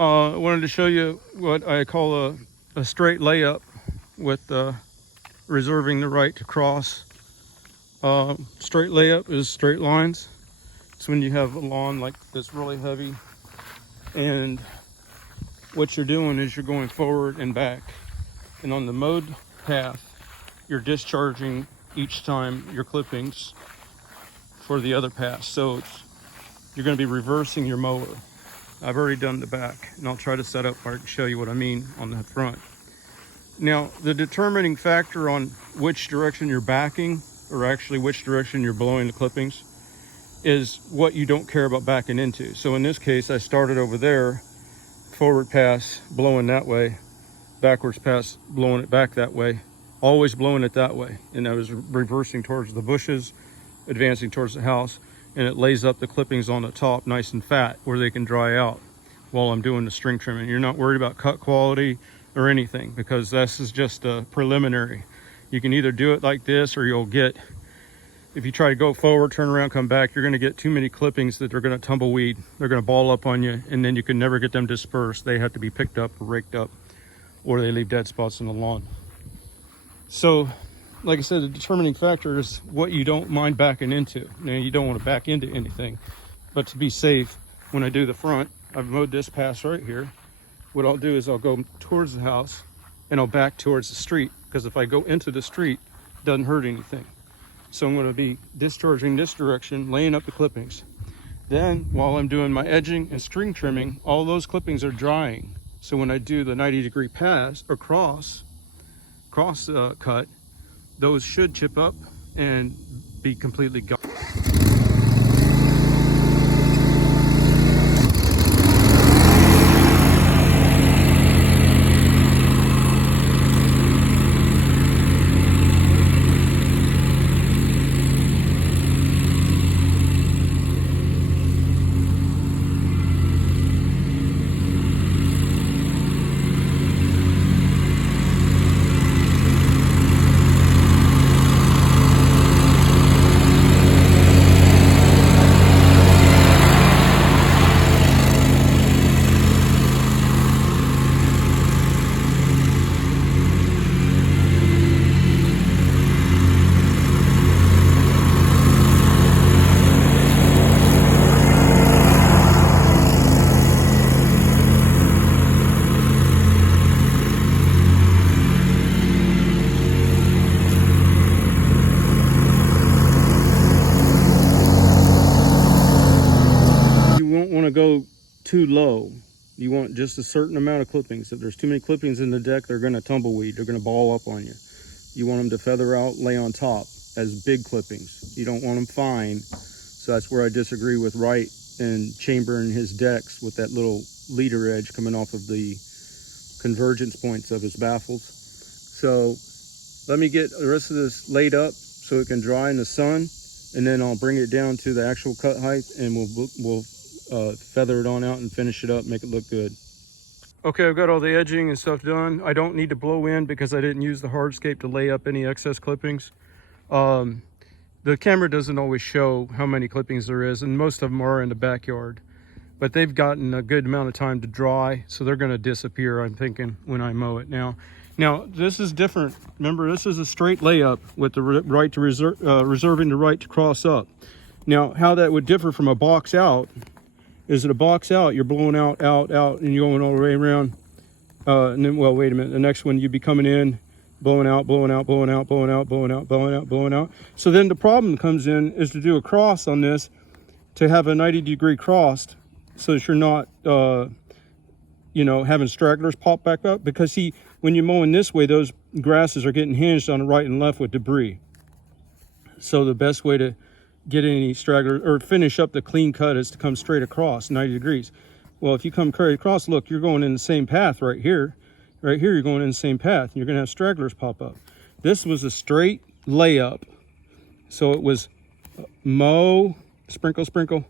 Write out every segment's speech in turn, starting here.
I wanted to show you what I call a straight layup with reserving the right to cross. Straight layup is straight lines. It's when you have a lawn like this really heavy, and what you're doing is you're going forward and back. And on the mowed path, you're discharging each time your clippings for the other pass. So you're going to be reversing your mower. I've already done the back, and I'll try to set up where I can show you what I mean on the front. Now, the determining factor on which direction you're backing, or actually which direction you're blowing the clippings, is what you don't care about backing into. So in this case, I started over there, forward pass, blowing that way, backwards pass, blowing it back that way, always blowing it that way. And I was reversing towards the bushes, advancing towards the house, and it lays up the clippings on the top nice and fat where they can dry out while I'm doing the string trimming. You're not worried about cut quality or anything, because this is just a preliminary. You can either do it like this, or you'll get, if you try to go forward, turn around, come back, you're going to get too many clippings that are going to tumbleweed. They're going to ball up on you, and then you can never get them dispersed. They have to be picked up or raked up, or they leave dead spots in the lawn. So, like I said, the determining factor is what you don't mind backing into. Now, you don't want to back into anything, but to be safe, when I do the front, I've mowed this pass right here. What I'll do is I'll go towards the house, and I'll back towards the street, because if I go into the street, it doesn't hurt anything. So I'm going to be discharging this direction, laying up the clippings. Then, while I'm doing my edging and string trimming, all those clippings are drying. So when I do the 90-degree pass or cross cut, those should chip up and be completely gone. Go too low. You want just a certain amount of clippings. If there's too many clippings in the deck, they're going to tumbleweed. They're going to ball up on you. You want them to feather out, lay on top as big clippings. You don't want them fine. So that's where I disagree with Wright and chambering his decks with that little leader edge coming off of the convergence points of his baffles. So let me get the rest of this laid up so it can dry in the sun, and then I'll bring it down to the actual cut height, and we'll feather it on out and finish it up, make it look good. Okay, I've got all the edging and stuff done. I don't need to blow in because I didn't use the hardscape to lay up any excess clippings. The camera doesn't always show how many clippings there is, and most of them are in the backyard, but they've gotten a good amount of time to dry, so they're going to disappear, I'm thinking, when I mow it. Now this is different. Remember, this is a straight layup with the right to reserving the right to cross up. Now, how that would differ from a box out is that a box out, you're blowing out, and you're going all the way around. And then, well, wait a minute. The next one, you'd be coming in, blowing out, blowing out, blowing out, blowing out, blowing out, blowing out, blowing out. So then the problem comes in is to do a cross on this, to have a 90-degree cross, so that you're not, having stragglers pop back up. Because see, when you're mowing this way, those grasses are getting hinged on the right and left with debris. So the best way to get any straggler or finish up the clean cut is to come straight across 90 degrees. Well, if you come straight across, look, you're going in the same path right here. Right here, you're going in the same path, and you're going to have stragglers pop up. This was a straight layup. So it was mow, sprinkle, sprinkle,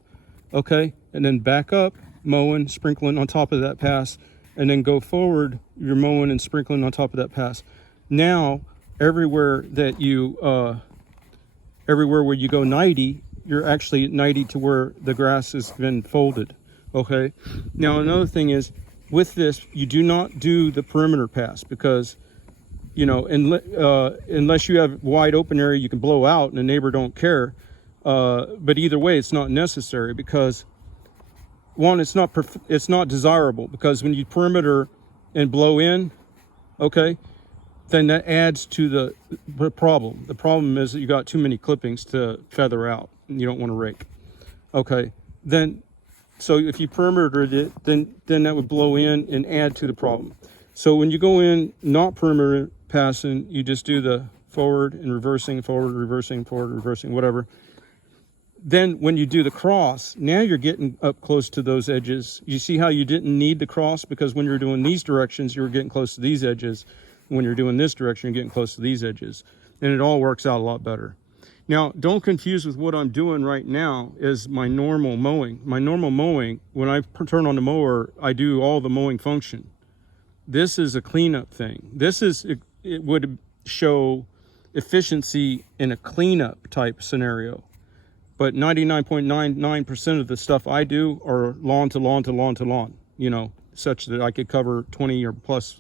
okay, and then back up, mowing, sprinkling on top of that pass, and then go forward, you're mowing and sprinkling on top of that pass. Now, everywhere that you everywhere where you go 90, you're actually at 90 to where the grass has been folded. Okay. Now another thing is, with this, you do not do the perimeter pass, because, you know, unless you have wide open area you can blow out and the neighbor don't care. But either way, it's not necessary, because one, it's not desirable, because when you perimeter and blow in, okay, then that adds to the problem. The problem is that you got too many clippings to feather out, and you don't want to rake. Okay, then, so if you perimetered it, then that would blow in and add to the problem. So when you go in not perimeter passing, you just do the forward and reversing, forward, reversing, forward, reversing, whatever. Then when you do the cross, now you're getting up close to those edges. You see how you didn't need the cross, because when you're doing these directions, you were getting close to these edges. When you're doing this direction, you're getting close to these edges. And it all works out a lot better. Now, don't confuse with what I'm doing right now is my normal mowing. My normal mowing, when I turn on the mower, I do all the mowing function. This is a cleanup thing. It would show efficiency in a cleanup type scenario. But 99.99% of the stuff I do are lawn to lawn to lawn to lawn, you know, such that I could cover 20 or plus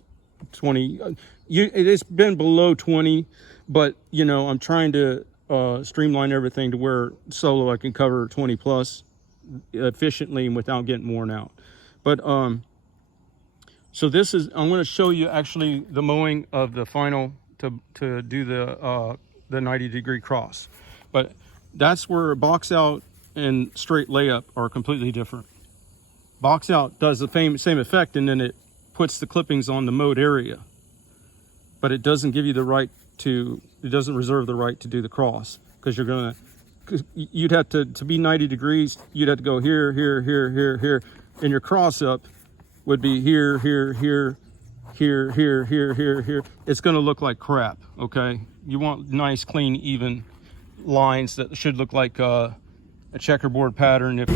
20. It's been below 20, but, you know, I'm trying to streamline everything to where solo I can cover 20 plus efficiently and without getting worn out. But so this is, I'm going to show you actually the mowing of the final to do the 90-degree cross. But that's where box out and straight layup are completely different. Box out does the same effect, and then it puts the clippings on the mowed area, but it doesn't give you the right to, it doesn't reserve the right to do the cross, because you're gonna, you'd have to be 90 degrees, you'd have to go here, here, here, here, here, and your cross up would be here, here, here, here, here, here, here, here. It's gonna look like crap, okay? You want nice, clean, even lines that should look like a checkerboard pattern.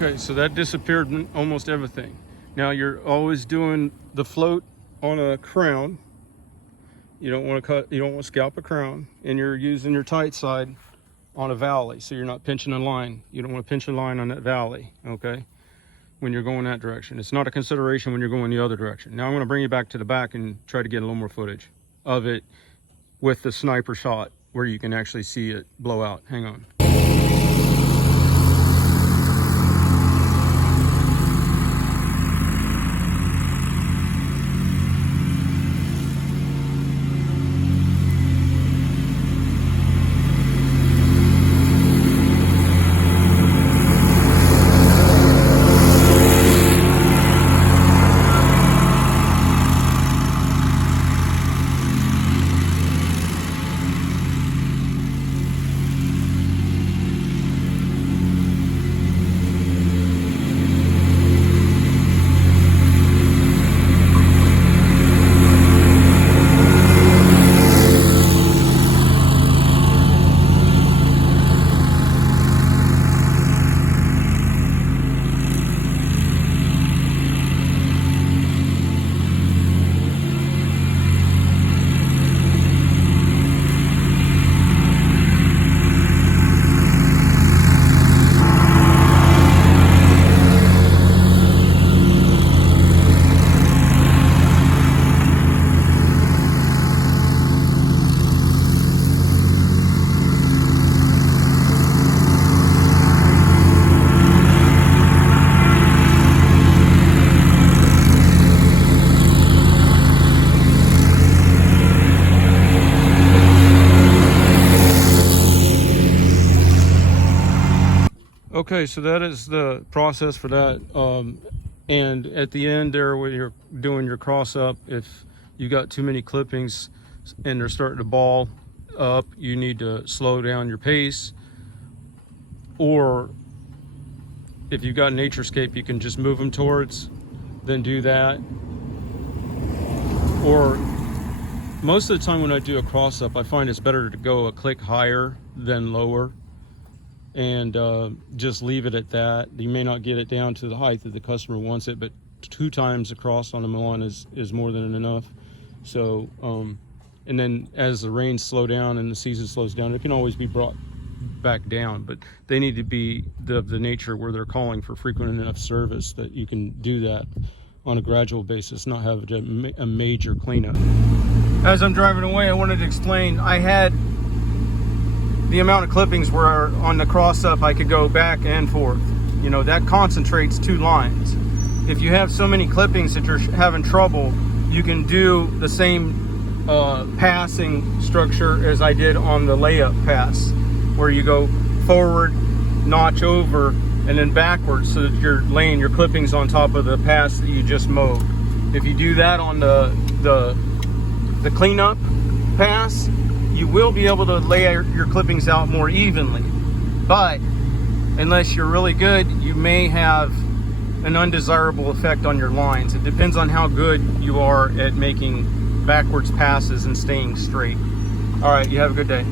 Okay, so that disappeared almost everything. Now you're always doing the float on a crown. You don't want to scalp a crown, and you're using your tight side on a valley, so you're not pinching a line. You don't want to pinch a line on that valley, okay, when you're going that direction. It's not a consideration when you're going the other direction. Now I'm going to bring you back to the back and try to get a little more footage of it with the sniper shot where you can actually see it blow out. Hang on. Okay, so that is the process for that. And at the end there, when you're doing your cross up, if you got too many clippings and they're starting to ball up, you need to slow down your pace. Or if you've got naturescape, you can just move them towards, then do that. Or most of the time when I do a cross up, I find it's better to go a click higher than lower, and just leave it at that. You may not get it down to the height that the customer wants it, but 2 times across on a lawn is more than enough. So and then as the rains slow down and the season slows down, it can always be brought back down, but they need to be the nature where they're calling for frequent enough service that you can do that on a gradual basis, not have a major cleanup. As I'm driving away, I wanted to explain, I had the amount of clippings where on the cross up I could go back and forth. You know, that concentrates 2 lines. If you have so many clippings that you're having trouble, you can do the same passing structure as I did on the layup pass, where you go forward, notch over, and then backwards, so that you're laying your clippings on top of the pass that you just mowed. If you do that on the cleanup pass, you will be able to lay your clippings out more evenly. But unless you're really good, you may have an undesirable effect on your lines. It depends on how good you are at making backwards passes and staying straight. All right, you have a good day.